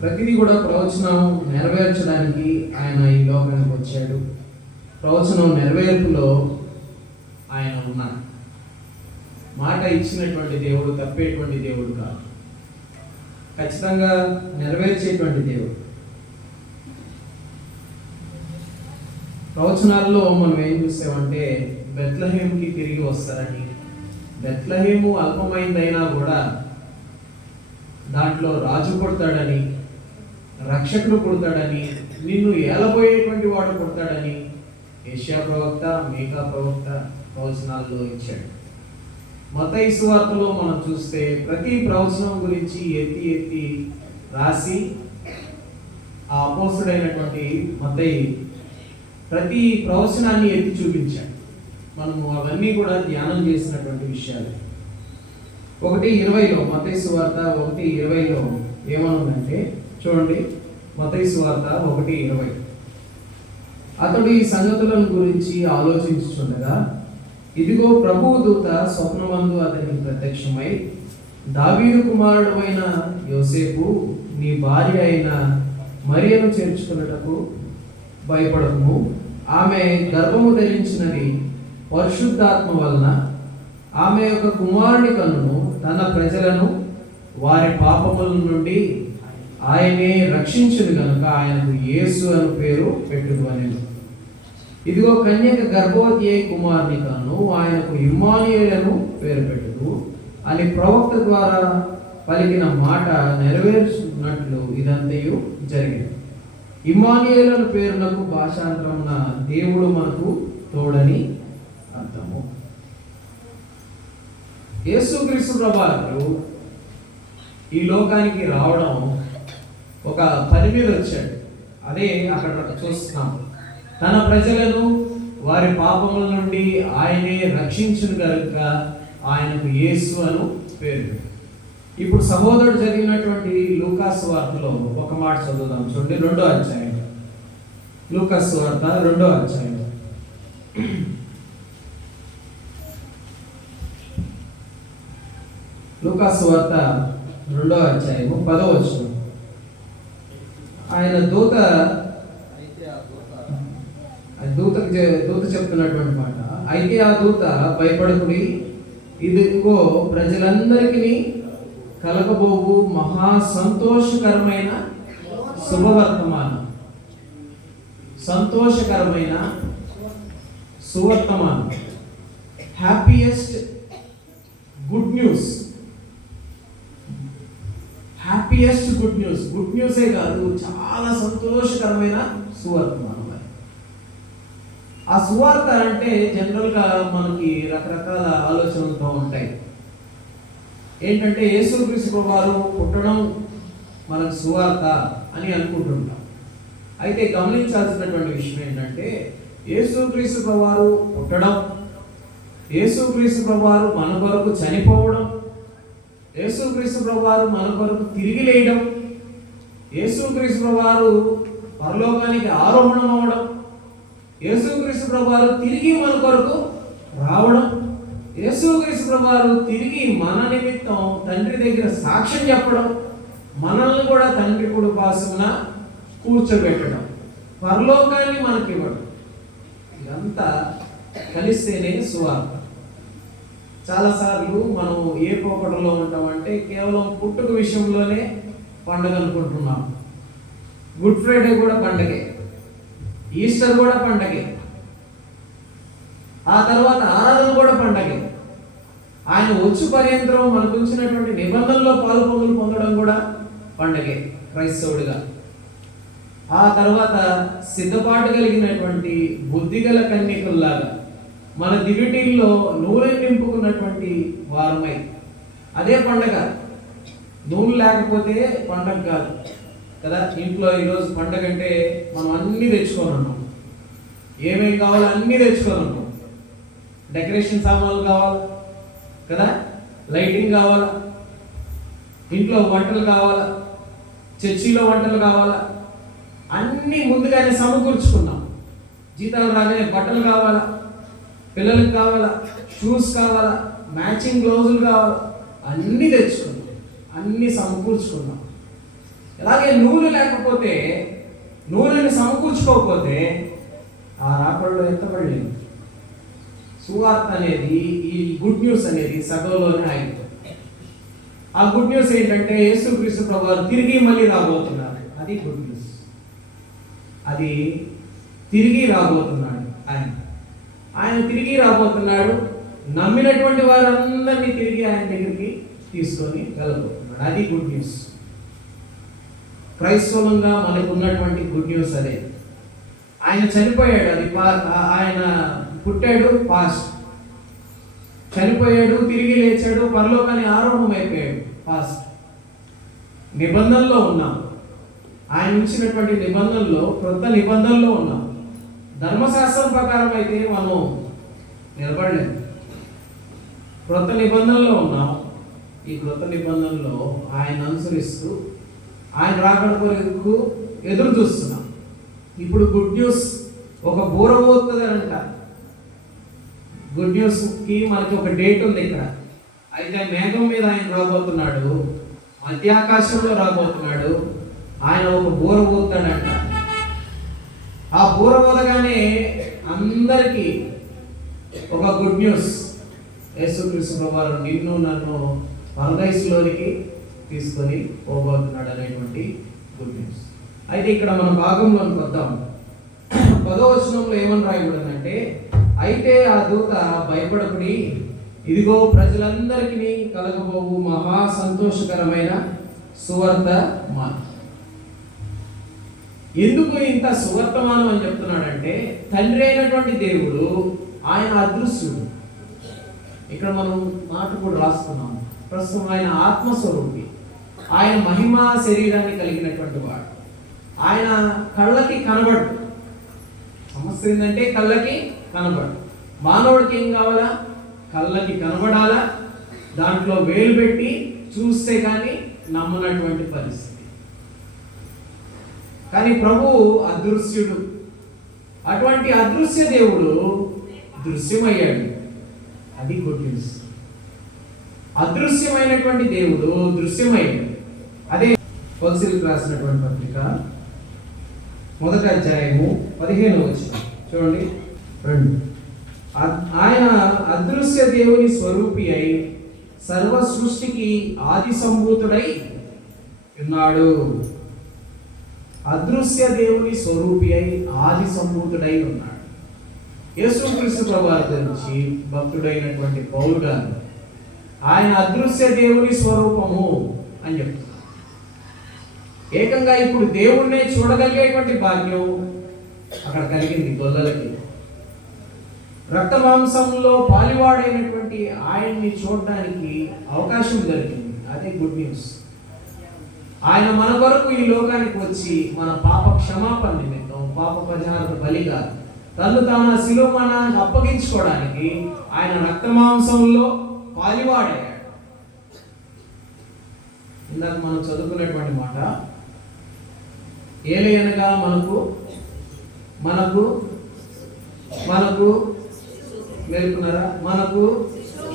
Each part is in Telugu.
ప్రతిదీ కూడా ప్రవచనం నెరవేర్చడానికి ఆయన ఈ లోకానికి వచ్చాడు. ప్రవచనం నెరవేర్పులో ఆయన ఉన్నాడు. మాట ఇచ్చినటువంటి దేవుడు తప్పేటువంటి దేవుడు కాదు, ఖచ్చితంగా నెరవేర్చేటువంటి దేవుడు. ప్రవచనాల్లో మనం ఏం చూసామంటే బెత్లెహేముకి తిరిగి వస్తారని, బెత్లెహేము అల్పమైందైనా కూడా దాంట్లో రాజు పుడతాడని, రక్షకుడు పుడతాడని, నిన్ను ఏలబోయేటువంటి వాడు పుడతాడని యెషయా ప్రవక్త, మీకా ప్రవక్త ప్రవచనాల్లో ఇచ్చాడు. మత్తయి సువార్తలో మనం చూస్తే ప్రతి ప్రవచనం గురించి ఎత్తి ఎత్తి రాసి ఆ అపోస్తుడైనటువంటి మత్తయి ప్రతి ప్రవచనాన్ని ఎత్తి చూపించాడు. మనము అవన్నీ కూడా ధ్యానం చేసినటువంటి విషయాలు. 1:20 మత్తయి సువార్త 1:20 ఏమనుందంటే చూడండి, మత్తయి సువార్త 1:20. అతడు ఈ సంగతులను గురించి ఆలోచించుచుండగా ఇదిగో ప్రభువు దూత స్వప్నమందు అతనికి ప్రత్యక్షమై, దావీదు కుమారుడు అయిన యోసేపు, నీ భార్య అయిన మరియను చేర్చుకున్నటకు భయపడము, ఆమె గర్భము ధరించినది పరిశుద్ధాత్మ వలన, ఆమె యొక్క కుమారుని కన్నును తన ప్రజలను వారి పాపముల నుండి ఆయనే రక్షించును గనుక ఆయనకు యేసు అని పేరు పెట్టుదు అని. ఇదిగో కన్యక గర్భవతి అయి కుమారుని కన్ను, ఆయనకు ఇమ్మానుయేలు పేరు పెట్టుదు అని ప్రవక్త ద్వారా పలికిన మాట నెరవేర్చున్నట్లు ఇదంతయు జరిగింది. ఇమ్మానుయేలు అను పేరునకు భాషాంతరమున దేవుడు మనకు తోడని అర్థము. యేసుక్రీస్తు ప్రభువు ఈ లోకానికి రావడం ఒక పని మీద వచ్చాడు. అదే అక్కడ చూస్తున్నాం. తన ప్రజలను వారి పాపముల నుండి ఆయనే రక్షించును గనుక ఆయనకు యేసు అను పేరు. ఇప్పుడు సహోదరుడు జరిగినటువంటి లూకాసు వార్తలో ఒక మాట చదువుదాం. చూడండి, 2వ అధ్యాయం, లూకాసు వార్త 2వ అధ్యాయం. లూకాసు వార్త 2వ అధ్యాయము 10వ వచనం. ఆయన దూత చెప్తున్నటువంటి మాట, అయితే ఆ దూత భయపడకుడి, ఇదిగో ప్రజలందరికీ కలగబోవు మహా సంతోషకరమైన శుభవర్తమానం, సంతోషకరమైన సువర్తమానం, happiest good news, happiest good news. Good న్యూసే కాదు, చాలా సంతోషకరమైన సువర్తమానం. ఆ సువార్త అంటే జనరల్గా మనకి రకరకాల ఆలోచనలతో ఉంటాయి. ఏంటంటే యేసుక్రీస్తు వారు పుట్టడం మనకు సువార్త అని అనుకుంటుంటాం. అయితే గమనించాల్సినటువంటి విషయం ఏంటంటే యేసుక్రీస్తు వారు పుట్టడం, యేసుక్రీస్తు వారు మన కొరకు చనిపోవడం, యేసుక్రీస్తు వారు మన కొరకు తిరిగి లేయడం, యేసుక్రీస్తు వారు పరలోకానికి ఆరోహణం అవ్వడం, యేసుక్రీస్తు వారు తిరిగి మన కొరకు రావడం, యేసుక్రీస్తు వారు తిరిగి మన నిమిత్తం తండ్రి దగ్గర సాక్ష్యం చెప్పడం, మనల్ని కూడా తండ్రి కుడి పార్శ్వమున కూర్చోబెట్టడం, పరలోకాన్ని మనకి ఇవ్వడం, ఇదంతా కలిస్తేనే సువార్త. చాలాసార్లు మనం ఏ పోకడలో ఉంటామంటే కేవలం పుట్టుక విషయంలోనే పండుగ అనుకుంటున్నాం. గుడ్ ఫ్రైడే కూడా పండగే, ఈస్టర్ కూడా పండగే, ఆ తర్వాత ఆరాధన కూడా పండగే, ఆయన వచ్చు పర్యంతరం మనకు ఉంచినటువంటి నిబంధనలో పాలుపొందులు పొందడం కూడా పండగే క్రైస్తవుడిగా. ఆ తర్వాత సిద్ధపాటు కలిగినటువంటి బుద్ధిగల కన్యకుల్లాగా మన దివిటీల్లో నూనె నింపుకున్నటువంటి వారమై, అదే పండగ. నూనె లేకపోతే పండగ కాదు కదా. ఇంట్లో ఈరోజు పండగ అంటే మనం అన్నీ తెచ్చుకొని ఉన్నాం, ఏమేమి కావాలో అన్నీ తెచ్చుకొని ఉన్నాం. డెకరేషన్ సామాన్లు కావాలి కదా, లైటింగ్ కావాలా, ఇంట్లో వంటలు కావాలా, చర్చిలో వంటలు కావాలా, అన్నీ ముందుగానే సమకూర్చుకున్నాం. జీతాలు రాగానే బట్టలు కావాలా, పిల్లలకు కావాలా, షూస్ కావాలా, మ్యాచింగ్ గ్లౌజులు కావాలా, అన్నీ తెచ్చుకున్నాం, అన్నీ సమకూర్చుకున్నాం. అలాగే నూనె లేకపోతే, నూనెని సమకూర్చుకోకపోతే ఆ రాకడలో ఎత్తబడలేదు. సువార్త అనేది, ఈ గుడ్ న్యూస్ అనేది సగంలోనే ఆగిపోతుంది. ఆ గుడ్ న్యూస్ ఏంటంటే యేసుక్రీస్తు ప్రభువారు తిరిగి మళ్ళీ రాబోతున్నారు. అది గుడ్ న్యూస్. అది తిరిగి రాబోతున్నాడు. ఆయన తిరిగి రాబోతున్నాడు. నమ్మినటువంటి వారందరినీ తిరిగి ఆయన దగ్గరికి తీసుకొని వెళ్ళబోతున్నాడు. అది గుడ్ న్యూస్. క్రైస్తవులంగా మనకు ఉన్నటువంటి గుడ్ న్యూస్ అదే. ఆయన చనిపోయాడు, అది ఆయన పుట్టాడు పాస్ట్, చనిపోయాడు, తిరిగి లేచాడు, పరలోకానికి ఆరోహణం అయిపోయాడు పాస్ట్. నిబంధనలో ఉన్నాం, ఆయన ఇచ్చినటువంటి నిబంధనలో, క్రొత్త నిబంధనలో ఉన్నాం. ధర్మశాస్త్రం ప్రకారం అయితే మనం నిలబడలేము. క్రొత్త నిబంధనలో ఉన్నాం. ఈ క్రొత్త నిబంధనలో ఆయన అనుసరిస్తూ ఆయన రాకడ కొరకు ఎదురు చూస్తున్నాం. ఇప్పుడు గుడ్ న్యూస్ ఒక బూర పోతుందనంట. గుడ్ న్యూస్కి మనకి ఒక డేట్ ఉంది ఇక్కడ. అయితే మేఘం మీద ఆయన రాబోతున్నాడు, మధ్యాకాశంలో రాబోతున్నాడు. ఆయన ఒక బూర పోతాడంట. ఆ బూర పోదగానే అందరికీ ఒక గుడ్ న్యూస్. యేసుక్రీస్తు ప్రభువారు నిన్ను నన్ను పరదైసులోనికి తీసుకొని పోబోతున్నాడు అనేటువంటి గుడ్ న్యూస్. అయితే ఇక్కడ మన భాగంలోకి వద్దాం. 10వ వచనంలో ఏమని రాయబడిందంటే, అయితే ఆ దూత భయపడకుడి, ఇదిగో ప్రజలందరికీ కలగబోవు మహా సంతోషకరమైన సువర్తమానం. ఎందుకు ఇంత సువర్తమానం అని చెప్తున్నాడంటే, తండ్రి అయినటువంటి దేవుడు ఆయన అదృశ్యుడు. ఇక్కడ మనం మాట కూడా రాస్తున్నాం. ప్రస్తుతం ఆయన ఆత్మస్వరూపి, ఆయన మహిమా శరీరాన్ని కలిగినటువంటి వాడు. ఆయన కళ్ళకి కనబడు. సమస్య ఏంటంటే కళ్ళకి కనబడు. మానవుడికి ఏం కావాలా? కళ్ళకి కనబడాలా, దాంట్లో వేలు పెట్టి చూస్తే కానీ నమ్మనటువంటి పరిస్థితి. కానీ ప్రభువు అదృశ్యుడు. అటువంటి అదృశ్య దేవుడు దృశ్యమయ్యాడు. అది గుడ్ న్యూస్. అదృశ్యమైనటువంటి దేవుడు దృశ్యమయ్యాడు. అదే కొలసీలకు రాసినటువంటి పత్రిక 1వ అధ్యాయము 15వ వచనం చూడండి. 2 ఆయన అదృశ్య దేవుని స్వరూపి అయి సర్వ సృష్టికి ఆది సంభూతుడై ఉన్నాడు. అదృశ్య దేవుని స్వరూపి అయి ఆది సంభూతుడై ఉన్నాడు. యేసుక్రీస్తు ప్రభువారి గురించి భక్తుడైనటువంటి పౌలు గారు ఆయన అదృశ్య దేవుని స్వరూపము అని చెప్తున్నారు. ఏకంగా ఇప్పుడు దేవుణ్ణే చూడగలిగేటువంటి భాగ్యం అక్కడ కలిగింది గొల్లలకి. రక్త మాంసంలో పాలివాడైనటువంటి ఆయన్ని చూడడానికి అవకాశం దొరికింది. అదే గుడ్ న్యూస్. ఆయన మన కొరకు ఈ లోకానికి వచ్చి మన పాప క్షమాపణ నిమిత్తం, పాప పరిహార బలిగా తను తాను శిలువమరణానికి అప్పగించుకోవడానికి ఆయన రక్త మాంసంలో పాలివాడయ్యాడు. ఇందాక మనం చదువుకున్నటువంటి మాట, ఏలయనగా మనకు మనకు మనకు మేలుకున్నారా, మనకు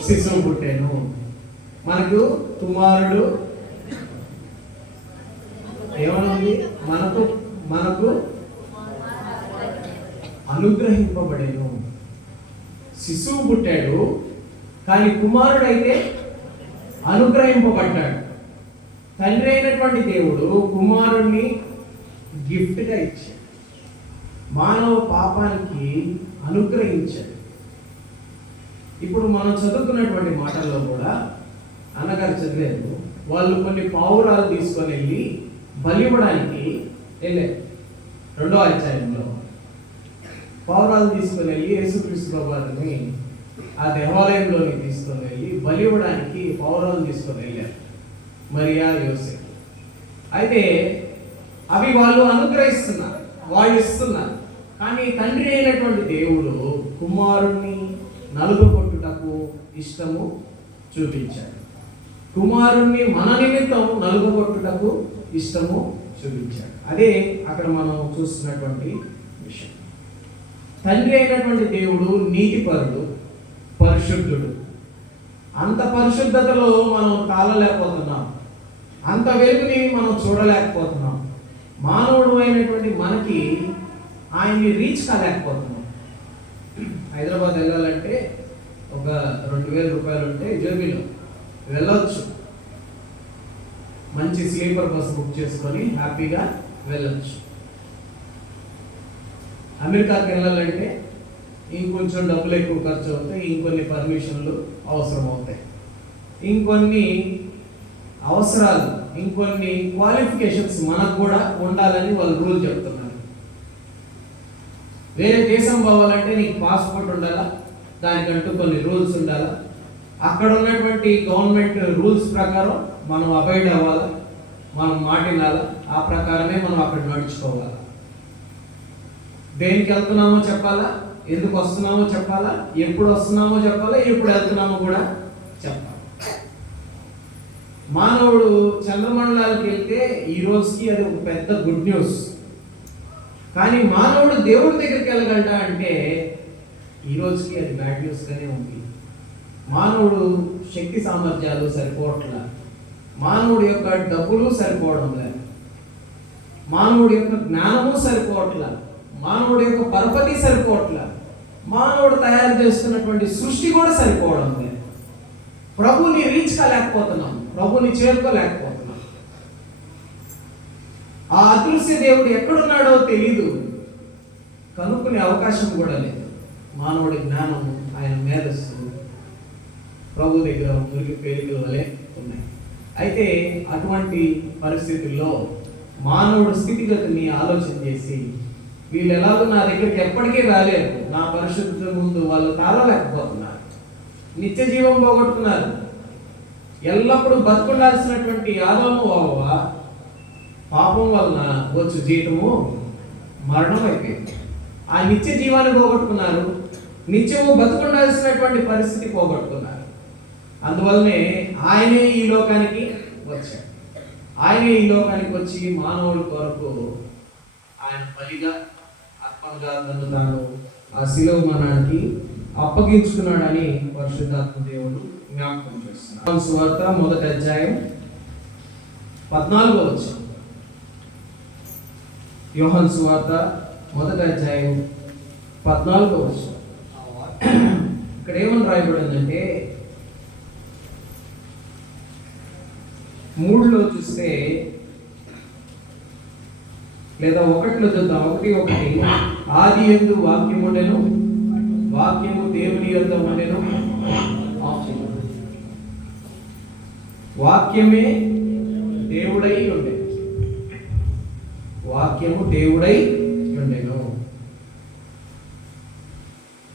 శిశువు పుట్టాను, మనకు కుమారుడు ఏమనుంది, మనకు మనకు అనుగ్రహింపబడేను. శిశువు పుట్టాడు, కానీ కుమారుడు అయితే అనుగ్రహింపబడ్డాడు. తండ్రి అయినటువంటి దేవుడు కుమారుణ్ణి గిఫ్ట్గా ఇచ్చాడు. మానవ పాపానికి అనుగ్రహించాడు. ఇప్పుడు మనం చదువుకున్నటువంటి మాటల్లో కూడా అన్నగారు చదివారు, వాళ్ళు కొన్ని పావురాలు తీసుకొని వెళ్ళి బలివ్వడానికి వెళ్ళారు. 2వ అధ్యాయంలో పావురాలు తీసుకొని వెళ్ళి యేసుక్రీస్తు ప్రభువారిని ఆ దేవాలయంలోకి తీసుకొని వెళ్ళి బలివ్వడానికి పావురాలు తీసుకొని వెళ్ళారు మరియా, యోసేపు. అయితే అవి వాళ్ళు అనుగ్రహిస్తున్నారు, వాళ్ళు ఇస్తున్నారు. కానీ తండ్రి అయినటువంటి దేవుడు కుమారుణ్ణి నలుగుకొట్టుటకు ఇష్టము చూపించాడు. కుమారుణ్ణి మన నిమిత్తం నలుగుకొట్టుటకు ఇష్టము చూపించాడు. అదే అక్కడ మనం చూస్తున్నటువంటి విషయం. తండ్రి అయినటువంటి దేవుడు నీతిపరుడు, పరిశుద్ధుడు. అంత పరిశుద్ధతలో మనం తాళలేకపోతున్నాం. అంత వెలుగుని మనం చూడలేకపోతున్నాం. మానవుడు అయినటువంటి మనకి ఆయన్ని రీచ్ కాలేకపోతున్నాం. హైదరాబాద్ వెళ్ళాలంటే ఒక 2000 రూపాయలు ఉంటే జేబీలో వెళ్ళొచ్చు. మంచి స్లీపర్ బస్ బుక్ చేసుకొని హ్యాపీగా వెళ్ళొచ్చు. అమెరికాకి వెళ్ళాలంటే ఇంకొంచెం డబ్బులు ఎక్కువ ఖర్చు అవుతాయి, ఇంకొన్ని పర్మిషన్లు అవసరం అవుతాయి, ఇంకొన్ని అవసరాలు, ఇంకొన్ని క్వాలిఫికేషన్స్ మనకు కూడా ఉండాలని వాళ్ళు రూల్ చెప్తున్నారు. వేరే దేశం పోవాలంటే నీకు పాస్పోర్ట్ ఉండాలా, దానికంటూ కొన్ని రూల్స్ ఉండాలా, అక్కడ ఉన్నటువంటి గవర్నమెంట్ రూల్స్ ప్రకారం మనం అబైడ్ అవ్వాలా, మనం మాటినాలా, ఆ ప్రకారమే మనం అక్కడ నడుచుకోవాలి. దేనికి వెళ్తున్నామో చెప్పాలా, ఎందుకు వస్తున్నామో చెప్పాలా, ఎప్పుడు వస్తున్నామో చెప్పాలా, ఎప్పుడు వెళ్తున్నామో కూడా చెప్పాలి. మానవుడు చంద్రమండలానికి వెళ్తే ఈ రోజుకి అది ఒక పెద్ద గుడ్ న్యూస్. కానీ మానవుడు దేవుడి దగ్గరికి వెళ్ళగలట అంటే ఈ రోజుకి అది బ్యాడ్ న్యూస్గానే ఉంది. మానవుడు శక్తి సామర్థ్యాలు సరిపోవట్లా, మానవుడి యొక్క డబ్బులు సరిపోవడం లేదు, మానవుడి యొక్క జ్ఞానము సరిపోవట్లా, మానవుడి యొక్క పరపతి సరిపోవట్లా, మానవుడు తయారు చేస్తున్నటువంటి సృష్టి కూడా సరిపోవడం లేదు. ప్రభుని రీచ్ కాలేకపోతున్నాం, ప్రభుని చేరుకోలేకపోతున్నాం. ఆ అదృశ్య దేవుడు ఎక్కడున్నాడో తెలీదు, కనుక్కునే అవకాశం కూడా లేదు. మానవుడి జ్ఞానము, ఆయన మేధస్సు ప్రభు దగ్గర మురికి పేలికల వలె ఉన్నాయి. అయితే అటువంటి పరిస్థితుల్లో మానవుడు స్థితిగతిని ఆలోచన చేసి వీళ్ళు ఎలాగో నా దగ్గరికి ఎప్పటికీ రాలేరు, నా పరిశుద్ధత ముందు వాళ్ళు తాళలేకపోతున్నారు, నిత్య జీవం పోగొట్టుకున్నారు. ఎల్లప్పుడూ బతుకుండాల్సినటువంటి ఆదాము అవ్వ పాపం వలన వచ్చు జీతము మరణం అయిపోయింది. ఆ నిత్య జీవాన్ని పోగొట్టుకున్నారు, నిత్యము బతుకుండాల్సినటువంటి పరిస్థితి పోగొట్టుకున్నారు. అందువల్లనే ఆయనే ఈ లోకానికి వచ్చాడు. ఆయనే ఈ లోకానికి వచ్చి మానవుల కొరకు ఆయన బలిగా ఆత్మగా తను తాను ఆ శిలువ మరణానికి అప్పగించుకున్నాడని పరిశుద్ధాత్మ దేవుడు జ్ఞాపకం చేస్తున్నాడు. సువార్త 1వ అధ్యాయం 14వ వచనం. యోహాను సువార్త 1వ అధ్యాయం 14వ వచనం. ఇక్కడ ఏమని రాయబడిందంటే 3లో చూస్తే, లేదా 1లో చూద్దాం. 1:1 ఆది యందు వాక్యము ఉండెను, వాక్యము దేవుని యొద్ద ఉండెను, వాక్యమే దేవుడై ఉండెను, వాక్యము దేవుడై ఉండెను.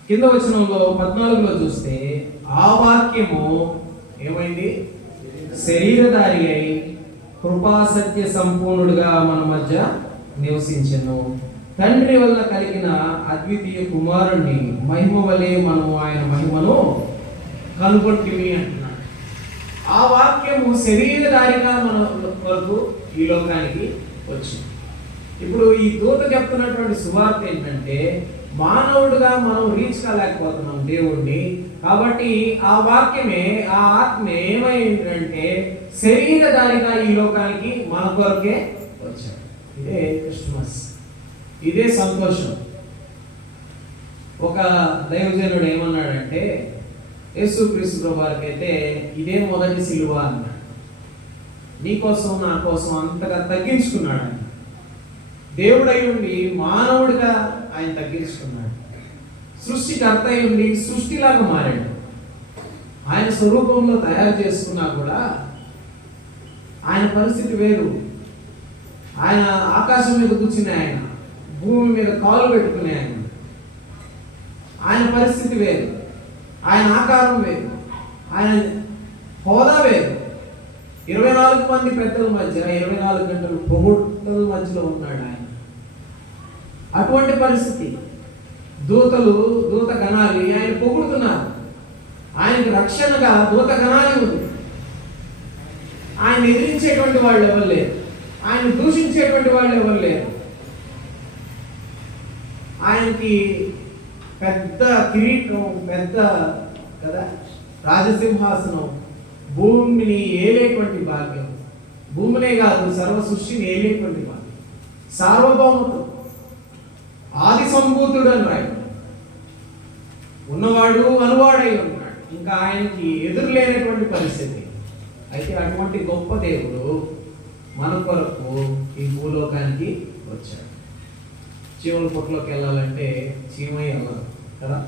కింద వచనంలో 14లో చూస్తే ఆ వాక్యము ఏమైంది? శరీరధారి అయి కృపా సత్య సంపూర్ణుడుగా మన మధ్య నివసించెను. తండ్రి వల్ల కలిగిన అద్వితీయ కుమారుణ్ణి మహిమ వలె మనము ఆయన మహిమను కనుగొంటిమి అంటున్నాడు. ఆ వాక్యము శరీరధారిగా మన వరకు ఈ లోకానికి వచ్చింది. ఇప్పుడు ఈ దూత చెప్తున్నటువంటి సువార్త ఏంటంటే, మానవుడుగా మనం రీచ్ కాలేకపోతున్నాం దేవుణ్ణి. కాబట్టి ఆ వాక్యమే, ఆ ఆత్మ ఏమైందంటే శరీరధారిగా ఈ లోకానికి మన కొరకే వచ్చాడు. ఇదే క్రిస్మస్, ఇదే సంతోషం. ఒక దైవజనుడు ఏమన్నాడంటే, యేసుక్రీస్తు వారికి అయితే ఇదే మొదటి సిలువ అన్నాడు. నీకోసం నా కోసం అంతగా తగ్గించుకున్నాడు ఆయన. దేవుడై ఉండి మానవుడిగా ఆయన తగ్గించుకున్నాడు. సృష్టికర్త అయి ఉండి సృష్టిలాగా మారాడు. ఆయన స్వరూపంలో తయారు చేసుకున్నా కూడా ఆయన పరిస్థితి వేరు. ఆయన ఆకాశం మీద కూర్చుని, ఆయన భూమి మీద కాలు పెట్టుకునే ఆయన పరిస్థితి వేరు, ఆయన ఆకారం వేరు, ఆయన హోదా వేరు. 24 మంది పెద్దల మధ్య 24 గంటలు పొగుడుల మధ్యలో ఉన్నాడు ఆయన. అటువంటి పరిస్థితి. దూత గణాలి ఆయన పొగుడుతున్నారు. ఆయనకు రక్షణగా దూత గణాలి ఉంది. ఆయన ఎదిరించేటువంటి వాళ్ళు ఎవరు లేరు, ఆయన దూషించేటువంటి వాళ్ళు ఎవరు లేరు. ఆయనకి పెద్ద కిరీటం, పెద్ద కదా రాజసింహాసనం, భూమిని ఏలేటువంటి భాగ్యం, భూమినే కాదు సర్వ సృష్టిని ఏలేటువంటి వాడు, సార్వభౌమత్వం, ఆది సంభూతుడు అని రాయడు. ఉన్నవాడు అనువాడై ఉన్నాడు, ఇంకా ఆయనకి ఎదురు లేనటువంటి పరిస్థితి. అయితే అటువంటి గొప్ప దేవుడు మన కొరకు ఈ భూలోకానికి వచ్చాడు. చీమల పుట్టలోకి వెళ్ళాలంటే చీమై వెళ్ళదు కదా.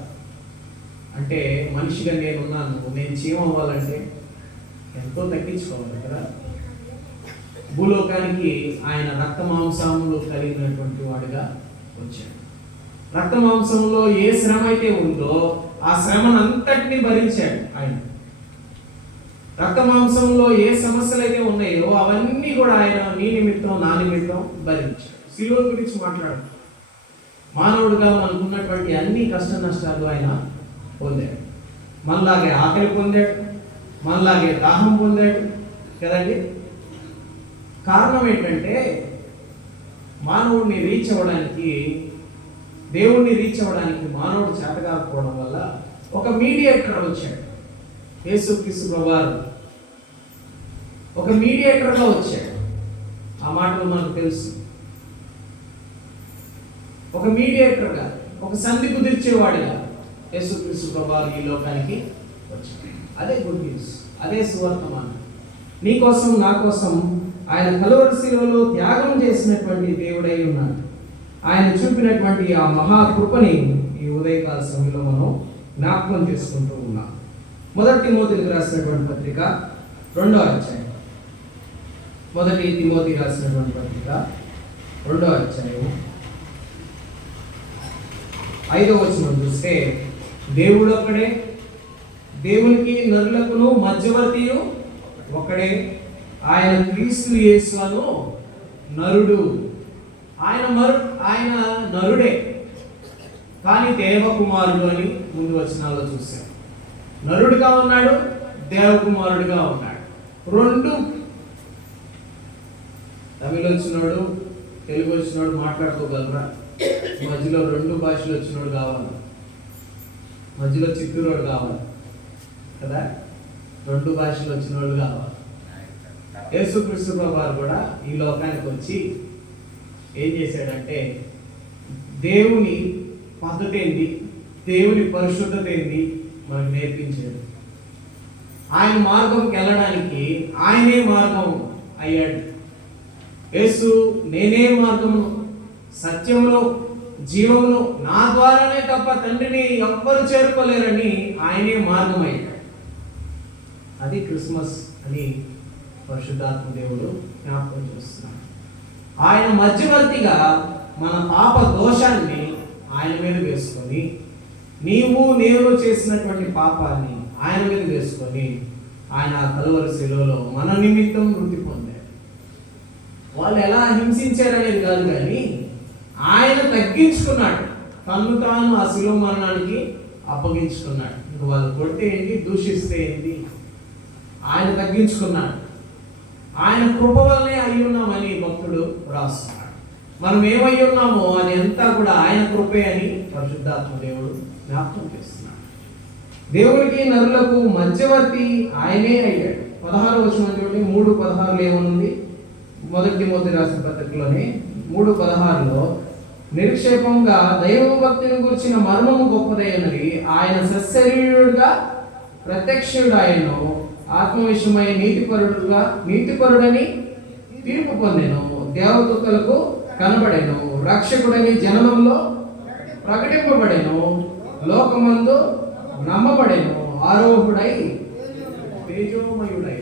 అంటే మనిషిగా నేనున్నాను, నేను చీమ అవ్వాలంటే ఎంతో తగ్గించుకోవాలి కదా. భూలోకానికి ఆయన రక్త మాంసములు కలిగినటువంటి వాడుగా వచ్చాడు. రక్త మాంసంలో ఏ శ్రమ అయితే ఉందో ఆ శ్రమనంతటిని భరించాడు ఆయన. రక్త మాంసంలో ఏ సమస్యలు అయితే ఉన్నాయో అవన్నీ కూడా ఆయన నీ నిమిత్తం నా నిమిత్తం భరించాడు. శిలువ గురించి మాట్లాడు. మానవుడిగా మనకున్నటువంటి అన్ని కష్ట నష్టాలు ఆయన పొందాడు. మనలాగే ఆకలి పొందాడు, మనలాగే దాహం పొందాడు కదండి. కారణం ఏంటంటే మానవుడిని రీచ్ అవ్వడానికి, దేవుణ్ణి రీచ్ అవ్వడానికి మానవుడు చేతకాకపోవడం వల్ల ఒక మీడియేటర్ వచ్చాడు. యేసుక్రీస్తు ప్రభువారు ఒక మీడియేటర్గా వచ్చాడు. ఆ మాటలు మనకు తెలుసు. ఒక మీడియేటర్గా, ఒక సంధి కుదిర్చేవాడిగా యేసుక్రీస్తు ప్రభువారు ఈ లోకానికి వచ్చాడు. అదే గుడ్ న్యూస్, అదే సువర్తమానం. నీ కోసం నా కోసం ఆయన కలువరి శిలువలో త్యాగం చేసినటువంటి దేవుడై ఉన్నాడు. ఆయన చూపినటువంటి ఆ మహాకృపని ఈ ఉదయకాల సమయంలో మనం జ్ఞాపకం చేసుకుంటూ ఉన్నాం. మొదటి తిమోతికి రాసినటువంటి పత్రిక 2వ అధ్యాయం, మొదటి తిమోతి రాసినటువంటి పత్రిక 2వ అధ్యాయం 5వ వచనం చూస్తే, దేవుడు ఒక్కడే, దేవునికి నరులకును మధ్యవర్తియు ఒక్కడే, ఆయన క్రీస్తు యేసును నరుడు. ఆయన నరుడే కానీ దేవకుమారుడు అని ముందు వచనాల్లో చూశారు. నరుడుగా ఉన్నాడు, దేవకుమారుడుగా ఉన్నాడు. రెండు, తమిళ వచ్చినోడు తెలుగు వచ్చినోడు మాట్లాడుకోగలరా? మధ్యలో 2 భాషలు వచ్చినోడు కావాలి, మధ్యలో చిత్తూరోడు కావాలి కదా. 2 భాషలు వచ్చినోడు కావాలి. యేసుక్రీస్తు ప్రభువారు కూడా ఈ లోకానికి వచ్చి ఏం చేశాడంటే దేవుని పద్ధతి ఏంటి, దేవుని పరిశుద్ధత ఏంటి మనకు నేర్పించాడు. ఆయన మార్గంకి వెళ్ళడానికి ఆయనే మార్గం అయ్యాడు. యేసు నేనే మార్గము, సత్యమును, జీవమును, నా ద్వారానే తప్ప తండ్రిని ఎవ్వరు చేరుకోలేరని ఆయనే మార్గం అయ్యాడు. అది క్రిస్మస్ అని పరిశుద్ధాత్మ దేవుడు జ్ఞాపకం చేస్తున్నాడు. ఆయన మధ్యవర్తిగా మన పాప దోషాన్ని ఆయన మీద వేసుకొని, నీవు నేను చేసినటువంటి పాపాన్ని ఆయన మీద వేసుకొని ఆయన కలువరి శిలువలో మన నిమిత్తం మృతి పొందాడు. వాళ్ళు ఎలా హింసించారనేది కాదు, కానీ ఆయన తగ్గించుకున్నాడు, తను తాను ఆ శిలువ మరణానికి అప్పగించుకున్నాడు. ఇంక వాళ్ళు కొడితే ఏంటి, దూషిస్తే ఏంటి, ఆయన తగ్గించుకున్నాడు. ఆయన కృప వల్లనే అయి ఉన్నామని భక్తుడు రాస్తున్నాడు. మనం ఏమై ఉన్నామో అది అంతా కూడా ఆయన కృపే అని పరిశుద్ధాత్మ దేవుడు జ్ఞాపకం చేస్తున్నాడు. దేవుడికి నరులకు మధ్యవర్తి ఆయనే అయ్యాడు. 16వ వచనం చూడండి, 3:16 ఏమనుంది? మొదటి తిమోతి రాసిన పత్రికలోనే 3:16లో, నిరుక్షేపంగా దైవ భక్తిని గురించిన మర్మము గొప్పదైనది, ఆయన సశరీరుడుగా ప్రత్యక్షుడాయను, ఆత్మ విషయమై నీతిపరుడని తీర్పు పొందెను, దేవదూతలకు కనబడెను, రక్షకుడని జననంలో ప్రకటింపబడెను, లోకమందు నమ్మబడెను, ఆరోహుడై తేజోమయుడై.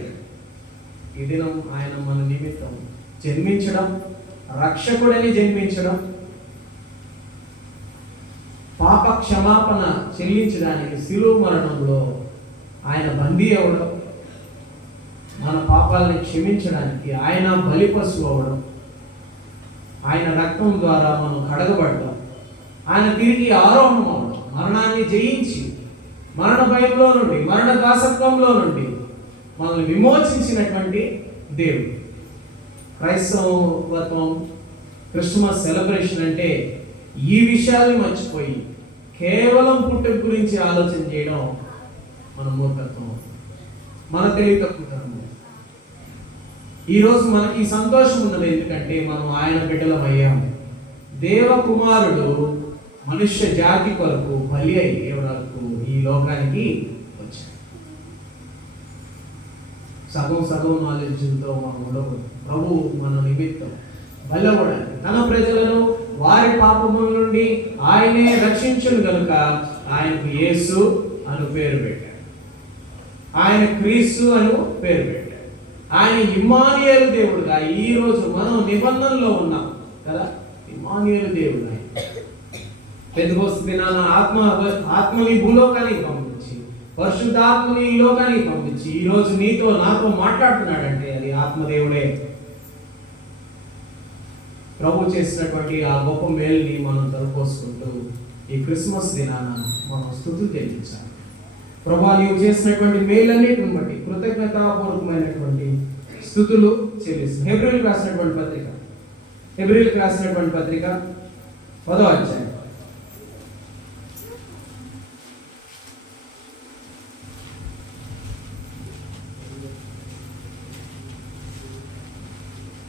ఈ దినం ఆయన మన నిమిత్తం జన్మించడం, రక్షకుడని జన్మించడం, పాప క్షమాపణ చెల్లించడానికి శిలువ మరణంలో ఆయన బందీ అవ్వడం, మన పాపాలని క్షమించడానికి ఆయన బలిపశువు అవ్వడం, ఆయన రక్తం ద్వారా మనం కడగబడడం, ఆయన తిరిగి ఆరోహణం అవ్వడం, మరణాన్ని జయించి మరణ భయంలో నుండి, మరణ దాసత్వంలో నుండి మనల్ని విమోచించినటువంటి దేవుడు. క్రైస్తవత్వం, క్రిస్మస్ సెలబ్రేషన్ అంటే ఈ విషయాల్ని మర్చిపోయి కేవలం పుట్టుక గురించి ఆలోచన చేయడం మన మూర్ఖత్వం, మన తెలివి తక్కువతనం. ఈరోజు మనకి సంతోషం ఉన్నది, ఎందుకంటే మనం ఆయన బిడ్డలమయ్యాం. దేవ కుమారుడు మనుష్య జాతి కొరకు బలి అయ్యే వరకు ఈ లోకానికి వచ్చాడు. సగం నాలెడ్జ్తో మనం ఉండకూడదు. ప్రభు మన నిమిత్తం బలవడానికి తన ప్రజలను వారి పాపముల నుండి ఆయనే రక్షించును గనుక ఆయనకు యేసు అను పేరు పెట్టాడు. ఆయన క్రీస్తు అను పేరు పెట్టాడు. ఆయన ఇమ్మానుయేలు దేవుడుగా ఈ రోజు మనం నిబంధనలో ఉన్నాం కదా. ఇమ్మానుయేలు దేవుడు పెంతెకోస్తు దినాన ఆత్మని భూలోకానికి పంపించి, పరిశుద్ధాత్మని ఈ లోకానికి పంపించి ఈ రోజు నీతో నాతో మాట్లాడుతున్నాడంటే అది ఆత్మదేవుడే. ప్రభు చేసినటువంటి ఆ గొప్ప మేలుని మనం తలపోసుకుంటూ ఈ క్రిస్మస్ దినాన మనం స్తుతులు చెల్లించాలి. ప్రభు నీవు చేసినటువంటి మేలన్నిటిని బట్టి కృతజ్ఞతాపూర్వకమైనటువంటి స్తుతులు చెల్లిస్తాం. హెబ్రీయులకు రాసినటువంటి పత్రిక 10వ అధ్యాయం.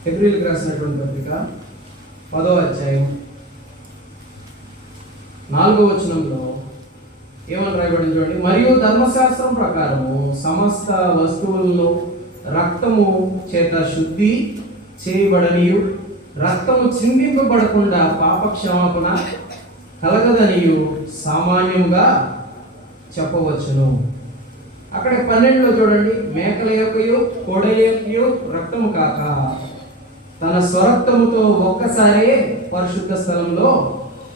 హెబ్రీయులకు రాసినటువంటి పత్రిక 10వ అధ్యాయం 4వ వచనంలో ఏమని రాయబడింది చూడండి. మరియు ధర్మశాస్త్రం ప్రకారము సమస్త వస్తువులను రక్తము చేత శుద్ధి చేయబడనియు, రక్తము చిందింపబడకుండా పాప క్షమాపణ కలగదనియు సామాన్యంగా చెప్పవచ్చును. అక్కడ 12లో చూడండి. మేకల యొక్కయు కోడెల యొక్కయు రక్తము కాక తన స్వరక్తముతో ఒక్కసారే పరిశుద్ధ స్థలంలో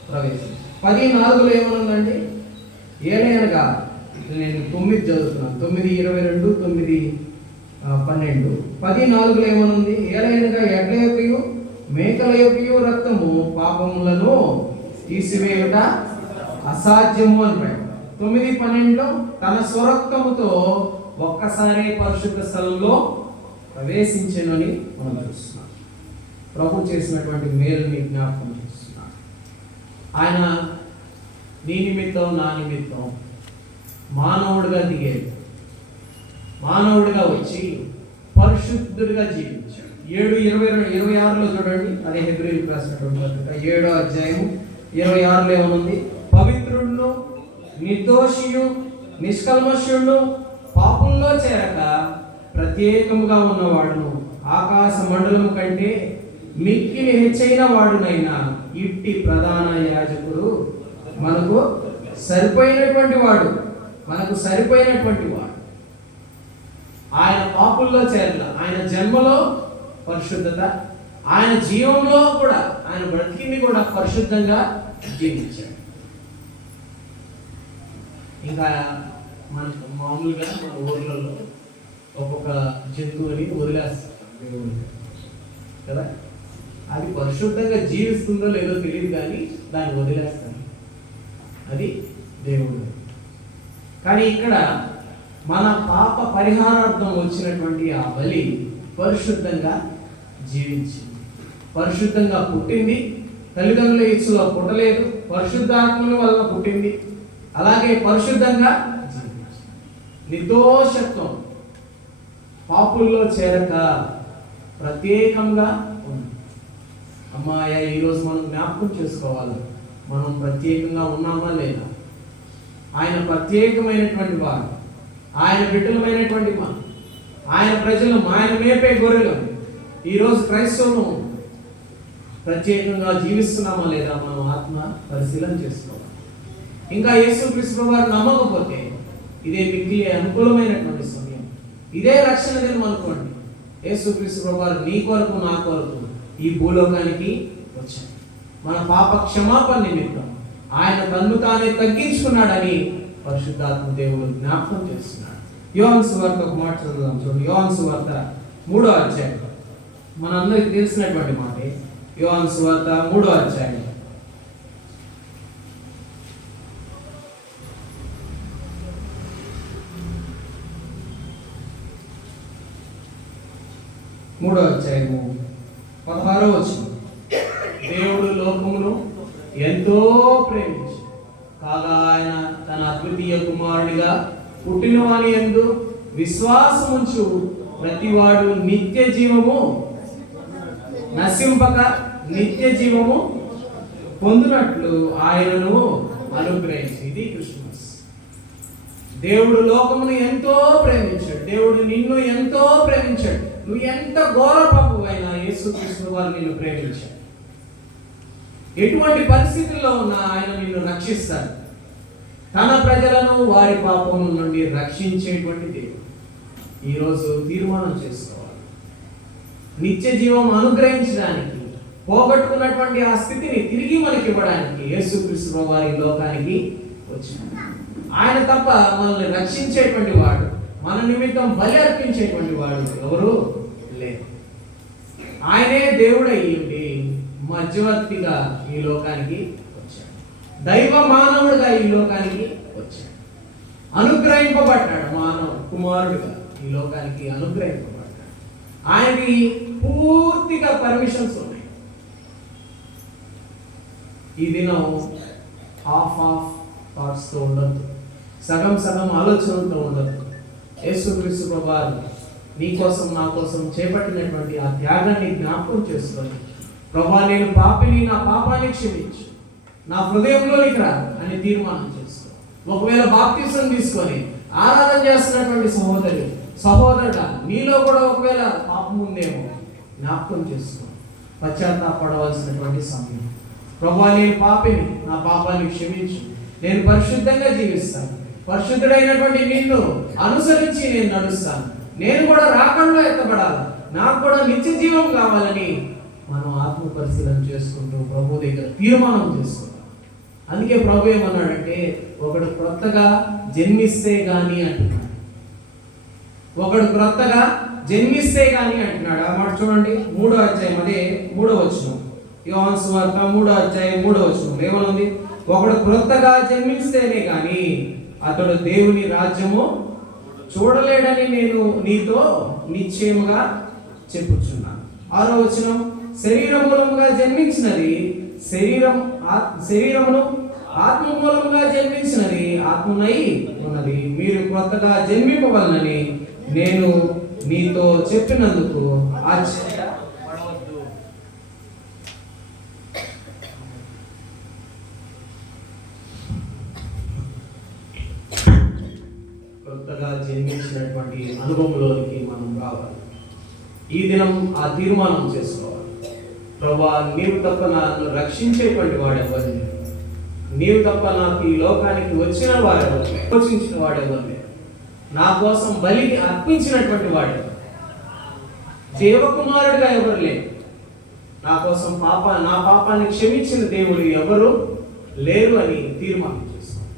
ప్రవేశించాడు. 14లో ఏమనుందండి? ఏలయనగా, నేను 9 చదువుతున్నాను, 9:22, 9:12. 14లో ఏమనుంది? ఏలయనగా ఎడ్ల యొక్కయు మేకల యొక్కయు రక్తము పాపములను తీసివేయుట అసాధ్యము అని రాయబడింది. 9:12లో తన స్వరక్తముతో ఒక్కసారి పరిశుద్ధ స్థలంలో ప్రవేశించనని మనం చూస్తున్నాం. ప్రభు చేసినటువంటి మేలుని జ్ఞాపకం చేస్తున్నాడు. ఆయన నీ నిమిత్తం నా నిమిత్తం మానవుడిగా దిగాడు. మానవుడిగా వచ్చి పరిశుద్ధుడిగా జీవించాడు. 7:26లో చూడండి. అదే హెబ్రీయులకు రాసినటువంటి పత్రిక 7వ అధ్యాయం 26లో ఏమనుంది? పవిత్రుడును నిర్దోషియు నిష్కల్మషుడు పాపంలో చేరక ప్రత్యేకముగా ఉన్నవాడును ఆకాశ మండలము కంటే మిక్కిలి హెచ్చైన వాడునైనా ఇట్టి ప్రధాన యాజకుడు మనకు సరిపోయినటువంటి వాడు. ఆయన పాపుల్లో చేరల. ఆయన జన్మలో పరిశుద్ధత, ఆయన జీవంలో కూడా, ఆయన బ్రతికింది కూడా పరిశుద్ధంగా జీవించాడు. ఇంకా మనకు మామూలుగా మన ఊర్లలో ఒక్కొక్క జంతువుని వదిలేస్తాం కదా. అది పరిశుద్ధంగా జీవిస్తుందో లేదో తెలియదు, కానీ దాన్ని వదిలేస్తాం. అది దేవుడు. కానీ ఇక్కడ మన పాప పరిహారార్థం వచ్చినటువంటి ఆ బలి పరిశుద్ధంగా జీవించింది, పరిశుద్ధంగా పుట్టింది. తల్లిదండ్రుల ఇచ్చులో పుట్టలేదు, పరిశుద్ధాత్మల వల్ల పుట్టింది. అలాగే పరిశుద్ధంగా జీవించింది. నిర్దోషత్వం, పాపుల్లో చేరక ప్రత్యేకంగా ఉంది. అమ్మాయ ఈరోజు మనం జ్ఞాపకం చేసుకోవాలి, మనం ప్రత్యేకంగా ఉన్నామా లేదా? ఆయన ప్రత్యేకమైనటువంటి వారు, ఆయన బిడ్డలమైనటువంటి వారు, ఆయన ప్రజలు, ఆయన మేపే గొర్రెలు. ఈరోజు క్రైస్తవులు ప్రత్యేకంగా జీవిస్తున్నామా లేదా మనం ఆత్మ పరిశీలన చేసుకోవాలి. ఇంకా యేసుక్రీస్తు వారు నమ్మకపోతే ఇదే మిక్కిలి అనుకూలమైనటువంటి సమయం, ఇదే రక్షణ దినం అనుకోండి. యేసుక్రీస్తు వారు నీ కొరకు నా కొరకు ఈ భూలోకానికి వచ్చారు. మన పాప క్షమాపణ నిమిత్తం ఆయన తన్ను తానే తగ్గించుకున్నాడని పరిశుద్ధాత్మ దేవుడు జ్ఞాపకం చేస్తున్నాడు. యోహాను సువార్త ఒక మాట చదువుదాం చూడండి. యోహాను సువార్త 3వ అధ్యాయం, మనందరికీ తెలిసినటువంటి మాట. యోహాను సువార్త 3వ అధ్యాయం 16వ వచనం. దేవుడు లోకమును ఎంతో ప్రేమించి కాగా ఆయన తన అద్వితీయ కుమారునిగా పుట్టిన వాని యందు విశ్వాసముంచు ప్రతివాడు నిత్య జీవము నశింపక నిత్య జీవము పొందినట్లు ఆయనను అనుగ్రహించి. ఇది క్రిస్మస్. దేవుడు లోకమును ఎంతో ప్రేమించాడు. దేవుడు నిన్ను ఎంతో ప్రేమించాడు. నువ్వు ఎంత ఘోర పాపమైనా యేసుక్రీస్తు వారు నిన్ను ప్రేమించాడు. ఎటువంటి పరిస్థితుల్లో ఉన్నా ఆయన నిన్ను రక్షిస్తాడు. తన ప్రజలను వారి పాపం నుండి రక్షించేటువంటి దేవుడు. ఈరోజు తీర్మానం చేసుకోవాలి. నిత్య జీవం అనుగ్రహించడానికి, పోగొట్టుకున్నటువంటి ఆ స్థితిని తిరిగి మనకి ఇవ్వడానికి యేసుక్రీస్తు వారి లోకానికి వచ్చినాడు. ఆయన తప్ప మనల్ని రక్షించేటువంటి వాడు, మన నిమిత్తం బలి అర్పించేటువంటి వాడు ఎవరు లేరు. ఆయనే దేవుడై ఉండి మధ్యవర్తిగా ఈ లోకానికి వచ్చాడు. దైవ మానవుడిగా ఈ లోకానికి వచ్చాడు. అనుగ్రహింపబడ్డాడు. మానవ కుమారుడిగా ఈ లోకానికి అనుగ్రహింపబడ్డాడు. ఆయనకి పూర్తిగా పర్మిషన్స్ ఉన్నాయి. ఈ దినం హాఫ్ థాట్స్తో ఉండద్దు, సగం ఆలోచనలతో ఉండదు. యేసుక్రీస్తు ప్రభువారు నీ కోసం నా కోసం చేపట్టినటువంటి ఆ త్యాగాన్ని జ్ఞాపకం చేసుకొని, ప్రభువా నేను పాపిని, నా పాపాన్ని క్షమించు, నా హృదయంలోనికి రా అని తీర్మానం చేసుకో. ఒకవేళ బాప్తిసం తీసుకొని ఆరాధన చేస్తున్నటువంటి సహోదరుడా, నీలో కూడా ఒకవేళ పాపం ఉందేమో జ్ఞాపకం చేసుకో. పశ్చాత్తాపడవలసినటువంటి సమయం. ప్రభువా నేను పాపిని, నా పాపాన్ని క్షమించు, నేను పరిశుద్ధంగా జీవిస్తాను, పరిశుద్ధుడైనటువంటి నిన్ను అనుసరించి నేను నడుస్తాను, నేను కూడా రాకుండా ఎత్తబడాలి, నాకు కూడా నిత్య జీవం కావాలని మనం ఆత్మ పరిశీలన చేసుకుంటూ ప్రభు దగ్గర తీర్మానం చేసుకుంటాం. అందుకే ప్రభు ఏమన్నాడంటే, ఒకడు క్రొత్తగా జన్మిస్తే గాని అంటున్నాడు. ఒకడు క్రొత్తగా జన్మిస్తే గాని అంటున్నాడు. ఆ మాట చూడండి, 3వ అధ్యాయం, అదే 3వ వచనం, యోహాను సువార్త 3వ అధ్యాయం 3వ వచనం ఏమనుంది? ఒకడు క్రొత్తగా జన్మిస్తేనే గాని అతడు దేవుని రాజ్యము చూడలేడని నేను నీతో నిశ్చయముగా చెప్పుచున్నాను. 6వ వచనం, శరీర మూలముగా జన్మించినది శరీరమును, ఆత్మ మూలముగా జన్మించినది ఆత్మనై ఉన్నది. మీరు క్రొత్తగా జన్మింపవలనని నేను నీతో చెప్పినందుకు ఆశ్చర్యపడవద్దు. కొత్తగా జన్మించినటువంటి అనుభవంలోనికి మనం రావాలి. ఈ దినం ఆ తీర్మానం చేసుకోవాలి. ప్రభువా నీవు తప్ప నన్ను రక్షించేటువంటి వాడెవరు లేరు, నీవు తప్ప నాకు ఈ లోకానికి వచ్చిన వాడెవరు లేరు, ఆలోచించిన వాడెవరు లేరు, నా కోసం బలిని అర్పించినటువంటి వాడెవరు, దేవకుమారుడిగా ఎవరు లేరు, నా కోసం నా పాపాన్ని క్షమించిన దేవుడు ఎవరు లేరు అని తీర్మానం చేస్తాను.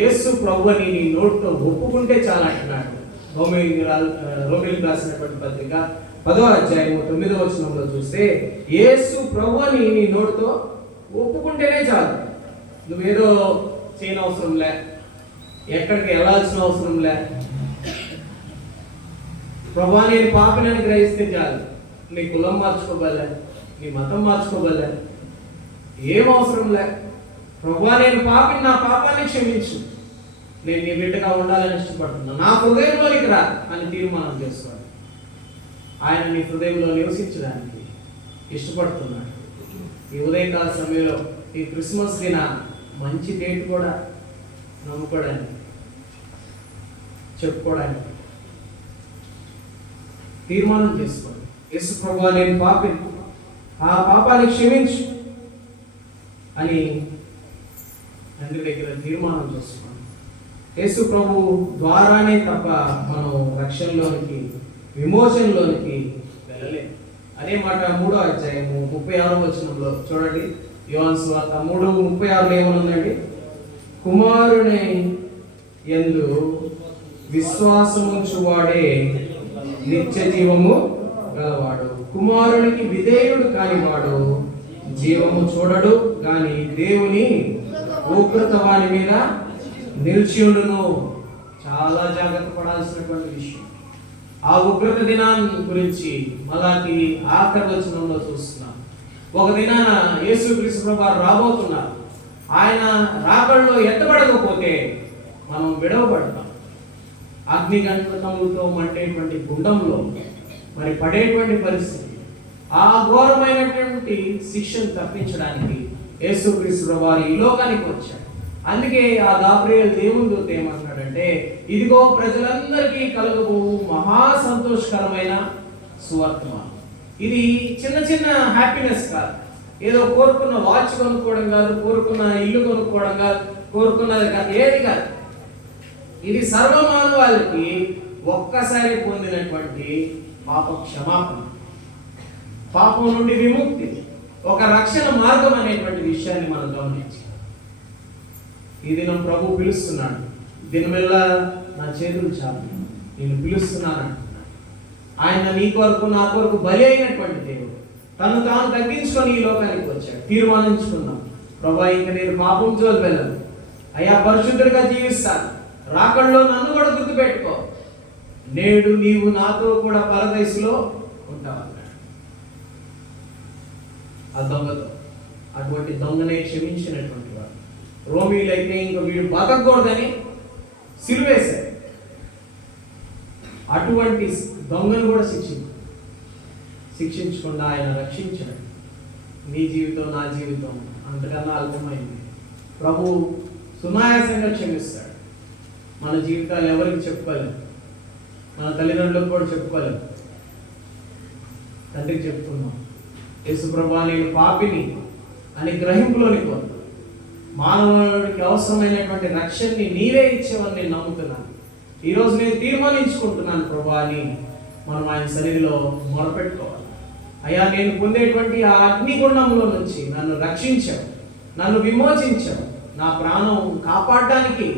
యేసు ప్రభువుని నీ నోటితో ఒప్పుకుంటే చాలా అంటున్నాడు. రోమీయులకు రాసినటువంటి పత్రిక 10వ అధ్యాయం 9వ వచనంలో చూస్తే, యేసు ప్రభువుని నీ నోటితో ఒప్పుకుంటేనే చాలు. నువ్వేదో చేయని అవసరం లే, ఎక్కడికి వెళ్ళాల్సిన అవసరం లే. ప్రభువా నేను పాపిని గ్రహిస్తే చాలు. నీ కులం మార్చుకోగలే, నీ మతం మార్చుకోగలే, ఏం అవసరం లే. ప్రభువా నేను పాపిని, నా పాపాన్ని క్షమించు, నేను నీ బిడ్డగా ఉండాలని ఇష్టపడుతున్నా, నా హృదయంలోనికి రా అని తీర్మానం చేసుకోవాలి. ఆయన నీ హృదయంలో నివసించడానికి ఇష్టపడుతున్నాడు. ఈ ఉదయకాల సమయంలో ఈ క్రిస్మస్ దిన మంచి డేట్ కూడా నమ్ముకోవడానికి, చెప్పుకోవడానికి తీర్మానం చేసుకోండి. యేసు ప్రభువా నేను పాపిని, ఆ పాపాన్ని క్షమించు అని తండ్రి దగ్గర తీర్మానం చేసుకోండి. యేసు ప్రభు ద్వారానే తప్ప మనం రక్షణలోనికి, విమోచనలోనికి వెళ్ళలేదు. అదే మాట 3వ అధ్యాయము 36వ వచనంలో చూడండి. యోహాను సువార్త 3:36 ఏమనుందండి? కుమారుని యందు విశ్వాసముంచువాడే నిత్య జీవము గలవాడు, కుమారునికి విధేయుడు కానివాడు జీవము చూడడు కానీ దేవుని ఉగ్రత వాని మీద నిలిచియుండును. చాలా జాగ్రత్త పడాల్సినటువంటి విషయం. ఆ ఉగ్రత దినాన్ని గురించి మలాకి ఆఖరి వచనంలో చూస్తున్నాం. ఒక దినాన యేసుక్రీస్తు ప్రభువు రాబోతున్నారు. ఆయన రాకడలో ఎత్తబడకపోతే మనం విడవబడతాం. అగ్నిగంధకములతో మండేటువంటి గుండంలో మరి పడేటువంటి పరిస్థితి, ఆ ఘోరమైనటువంటి శిక్షను తప్పించడానికి యేసుక్రీస్తు వారు ఈ లోకానికి వచ్చాడు. అందుకే ఆ గాబ్రియేలు దేవుని దూత ఏమంటున్నాడంటే, ఇదిగో ప్రజలందరికీ కలుగబోవు మహా సంతోషకరమైన సువర్తమానం. ఇది చిన్న చిన్న హ్యాపీనెస్ కాదు, ఏదో కోరుకున్న వాచ్ కొనుక్కోవడం కాదు, కోరుకున్న ఇల్లు కొనుక్కోవడం కాదు, కోరుకున్నది కాదు, ఏది కాదు. ఇది సర్వమానవాళికి ఒక్కసారి పొందినటువంటి పాప క్షమాపణ, పాపం నుండి విముక్తి, ఒక రక్షణ మార్గం అనేటువంటి విషయాన్ని మనం గమనించాలి. ఈ దినం ప్రభు పిలుస్తున్నాడు, దినమెల్లా నా చేతులు చాలు, నేను పిలుస్తున్నాను అంటున్నాడు. ఆయన నీ కొరకు నా కొరకు బలి అయినటువంటి దేవుడు, తను తాను తగ్గించుకొని ఈ లోకానికి వచ్చాడు. తీర్మానించుకున్నాం, ప్రభా ఇంక నేను పాపం జోలు వెళ్ళను, అయ్యా పరిశుద్ధుడిగా జీవిస్తాను, రాకడలో నన్ను కూడా గుర్తుపెట్టుకో, నేడు నీవు నాతో కూడా పరదేశంలో ఉంటావన్నాడు ఆ దొంగతో. అటువంటి దొంగనే క్షమించినటువంటి వాడు. రోమీలైతే ఇంక వీడు బతకూడదని సిలువేశారు. అటువంటి దొంగను కూడా శిక్షించకుండా ఆయన రక్షించాడు. నీ జీవితం నా జీవితం అంతకన్నా అల్పమైంది. ప్రభు సునాయాసంగా క్షమిస్తాడు. మన జీవితాలు ఎవరికి చెప్పుకోలేము, మన తల్లిదండ్రులకు కూడా చెప్పుకోలేము. తండ్రికి చెప్పుకున్నాం, యేసు ప్రభా నేను పాపిని అని గ్రహింపులోనికి వద్దు. మానవుడికి అవసరమైనటువంటి రక్షణని నీవే ఇచ్చేవని నేను నమ్ముతున్నాను. ఈరోజు నేను తీర్మానించుకుంటున్నాను ప్రభా అని మనం ఆయన సన్నిధిలో మొరపెట్టుకోవాలి. అయ్యా నేను పొందేటువంటి ఆ అగ్నిగుండంలో నుంచి నన్ను రక్షించావు, నన్ను విమోచించావు, నా ప్రాణం కాపాడడానికి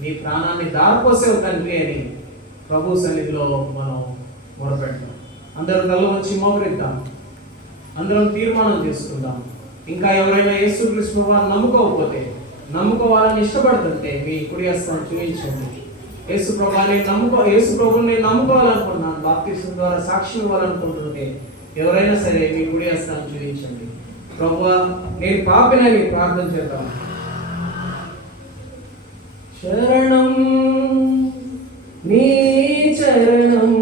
నీ ప్రాణాన్ని దారిపోసేవు తండ్రి అని ప్రభు సన్నిధిలో మనం మొరపెడతాం. అందరం కళ్ళు వచ్చి మోకరిద్దాం, అందరం తీర్మానం చేసుకుందాం. ఇంకా ఎవరైనా యేసుక్రీస్తు వారిని నమ్ముకోకపోతే, నమ్ముకోవాలని ఇష్టపడుతుంటే మీ కుడి హస్తాన్ని చూపించండి. యేసు ప్రభుని నేను నమ్ముకోవాలనుకుంటున్నాను, బాప్తిస్మం ద్వారా సాక్షి ఇవ్వాలనుకుంటుంటే ఎవరైనా సరే మీ కుడి హస్తాన్ని చూపించండి. ప్రభువా నేను పాపినని ప్రార్థన చేద్దాం. శరణం నీ చరణం,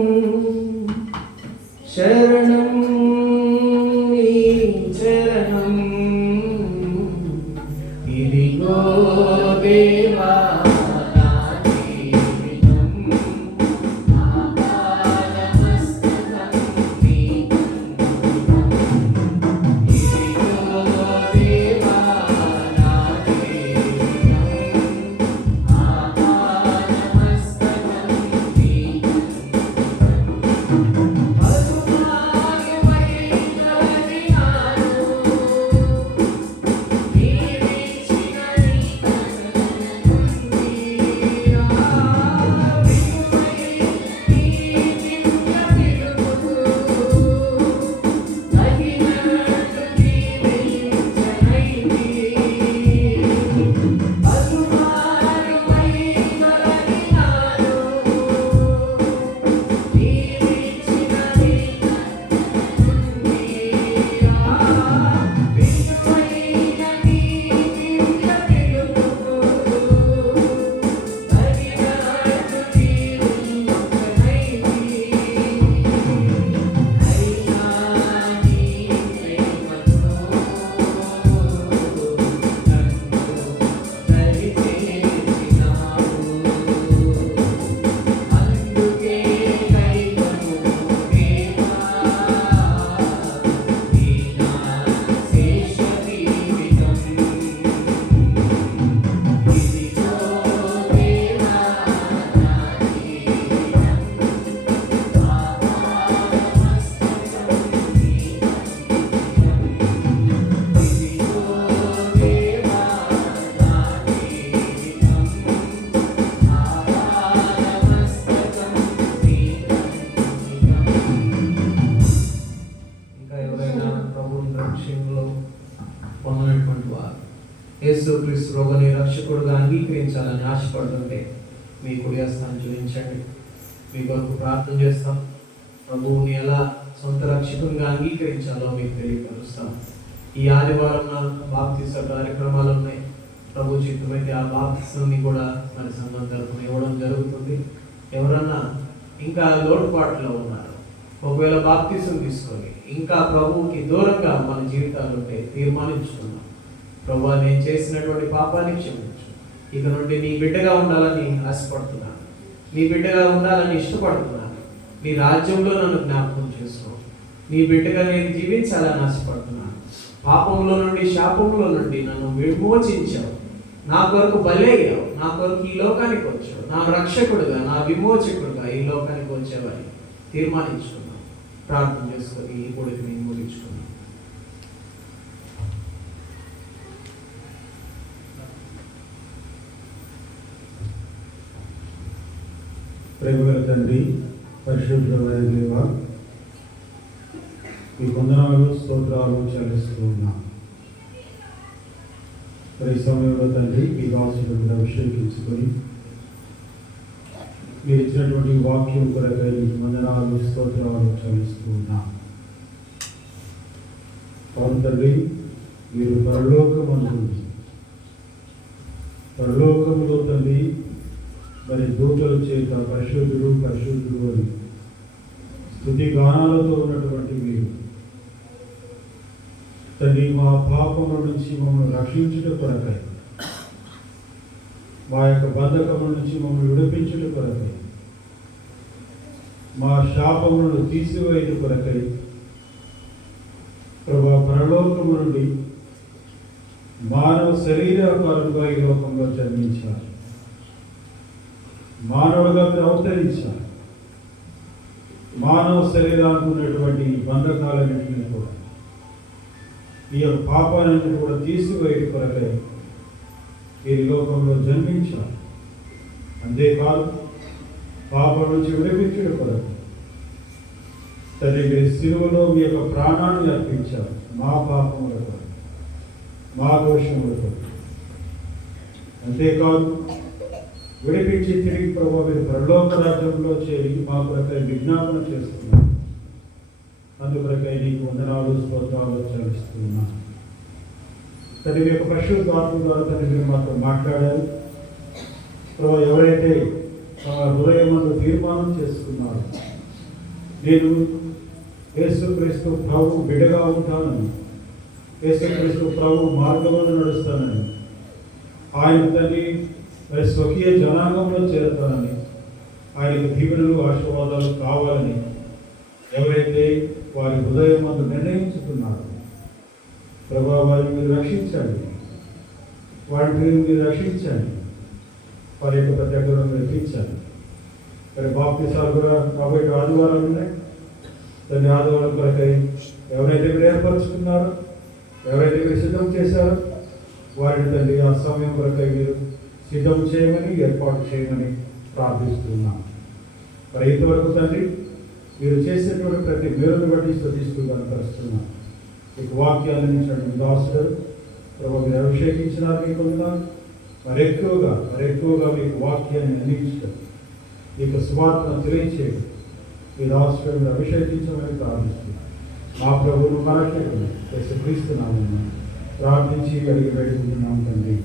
శరణం నీ చరణం, ఇదిగో దేవా యేసుక్రీస్తు ప్రభుని రక్షకుడుగా అంగీకరించాలని ఆశపడుతుంటే మీ కుడి హస్తాన్ని చూపించండి. మీ కొరకు ప్రార్థన చేస్తాం. ప్రభువుని ఎలా సొంత రక్షకునిగా అంగీకరించాలో మీకు తెలియపరుస్తాం. ఈ ఆదివారం బాప్తిస్మ కార్యక్రమాలు ఉన్నాయి. ప్రభు చిత్తమైతే ఆ బాప్తిస్మని కూడా మరి సంఘం తరపున ఇవ్వడం జరుగుతుంది. ఎవరన్నా ఇంకా లోటుపాట్లో ఉన్నారు, ఒకవేళ బాప్తిసం తీసుకొని ఇంకా ప్రభువుకి దూరంగా మన జీవితాలు ఉంటే తీర్మానించుకున్నాం, ప్రభువా నేను చేసినటువంటి పాపాన్ని క్షమించు, ఇక నుండి నీ బిడ్డగా ఉండాలని ఆశపడుతున్నాను, నీ బిడ్డగా ఉండాలని ఇష్టపడుతున్నాను, నీ రాజ్యంలో నన్ను జ్ఞాపకం చేసుకో, నీ బిడ్డగా నేను జీవించాలని ఆశపడుతున్నాను, పాపంలో నుండి శాపంలో నుండి నన్ను విమోచించావు, నా కొరకు బలయ్యావు, నా కొరకు ఈ లోకానికి వచ్చావు, నా రక్షకుడుగా నా విమోచకుడుగా ఈ లోకానికి వచ్చేవాడిని తీర్మానించుకున్నాను. ప్రార్థన చేసుకొని ఈ కూడికి నేను ముగించుకున్నాను. ప్రేమగల తండ్రి, పరిశుద్ధమైన దేవా, మీ వందనాలు స్తోత్రాలు చెల్లిస్తూ ఉన్నాం. ఈ సమయంలో తండ్రి మీ దాసులను అభిషేకించుకొని మీరు ఇచ్చినటువంటి వాక్యం కొరకై వందనాలు స్తోత్రాలు చెల్లిస్తూ ఉన్నాం. అవును తండ్రి, మీరు పరలోకములో తండ్రి మరి దూతల చేత పరిశుద్ధుడు పరిశుద్ధుడు అని స్తుతి గానాలతో ఉన్నటువంటి మీరు తండ్రి మా పాపముల నుంచి మమ్మల్ని రక్షించుట కొరకై, మా యొక్క బంధకముల నుంచి మమ్మల్ని విడిపించుట కొరకై, మా శాపములను తీసివేయుట కొరకై ప్రభా పరలోకము నుండి మానవ శరీరాకారంగా ఈ లోకంలో జన్మించారు, మానవుడిగా మీరు అవతరించారు. మానవ శరీరానికి ఉన్నటువంటి బంధకాలన్నింటినీ కూడా ఈ యొక్క పాపాలన్నింటినీ కూడా తీసివేయడం కొరకై ఈ లోకంలో జన్మించారు. అంతేకాదు పాపం నుంచి విడిపించడం కొరకు తండ్రి మీరు శిలువలో మీ యొక్క ప్రాణాన్ని అర్పించారు, మా పాపముల కొరకు, మా దోషముల కొరకు. అంతేకాదు విడిపించి తిరిగి ప్రభావ మీరు పరలోక రాజ్యంలో చేరి మా కొరకై విజ్ఞాపన చేస్తున్నారు. అందుకొరకై నీకు వందనాలు స్తోత్రాలు చెల్లిస్తున్నాను. తండ్రి మీ యొక్క పరిశుద్ధాత్మ ద్వారా తండ్రి మీరు మాతో మాట్లాడారు. ప్రభావ ఎవరైతే హృదయమందు తీర్మానం చేసుకున్నారో నేను యేసుక్రీస్తు ప్రభు బిడ్డగా ఉంటానని, యేసుక్రీస్తు ప్రభు మార్గంలో నడుస్తానని, ఆయన తండ్రి మరి స్వకీయ జనాంగంలో చేరతానని, ఆయనకు దీవెనలు ఆశీర్వాదాలు కావాలని ఎవరైతే వారి హృదయం మందు నిర్ణయించుకున్నారో ప్రభా వారిని మీరు రక్షించండి, వారిని మీరు రక్షించండి, వారి యొక్క ప్రత్యేకతను మీరు తీర్చండి. మరి బాప్తిసాలు కూడా కాబట్టి ఆదివారాలు ఉన్నాయి. దాన్ని ఆదివారం కొరకై ఎవరైతే మీరు ఏర్పరచుకున్నారో, ఎవరైతే మీరు సిద్ధం చేశారో వారిని తండ్రి ఆ సమయం కొరకై మీరు సిద్ధం చేయమని ఏర్పాటు చేయమని ప్రార్థిస్తున్నాం. మరి ఇంతవరకు తండ్రి మీరు చేసేటువంటి ప్రతి మేలును బట్టి స్తుతిస్తూ కనపరుస్తున్నాం. మీకు వాక్యాలు అందించినటువంటి దాసుడు ప్రభు మీరు అభిషేకించినారు, మీకు మరెక్కువగా మీకు వాక్యాన్ని అందించడం, మీకు సువార్తను తెలియచేయడం ఈ దాసుడు మీరు అభిషేకించమని ప్రార్థిస్తున్నాం. మా ప్రభువును మనకి యేసుక్రీస్తు నామమున ప్రార్థించి అడిగి వేడుకుంటున్నాం తండ్రి.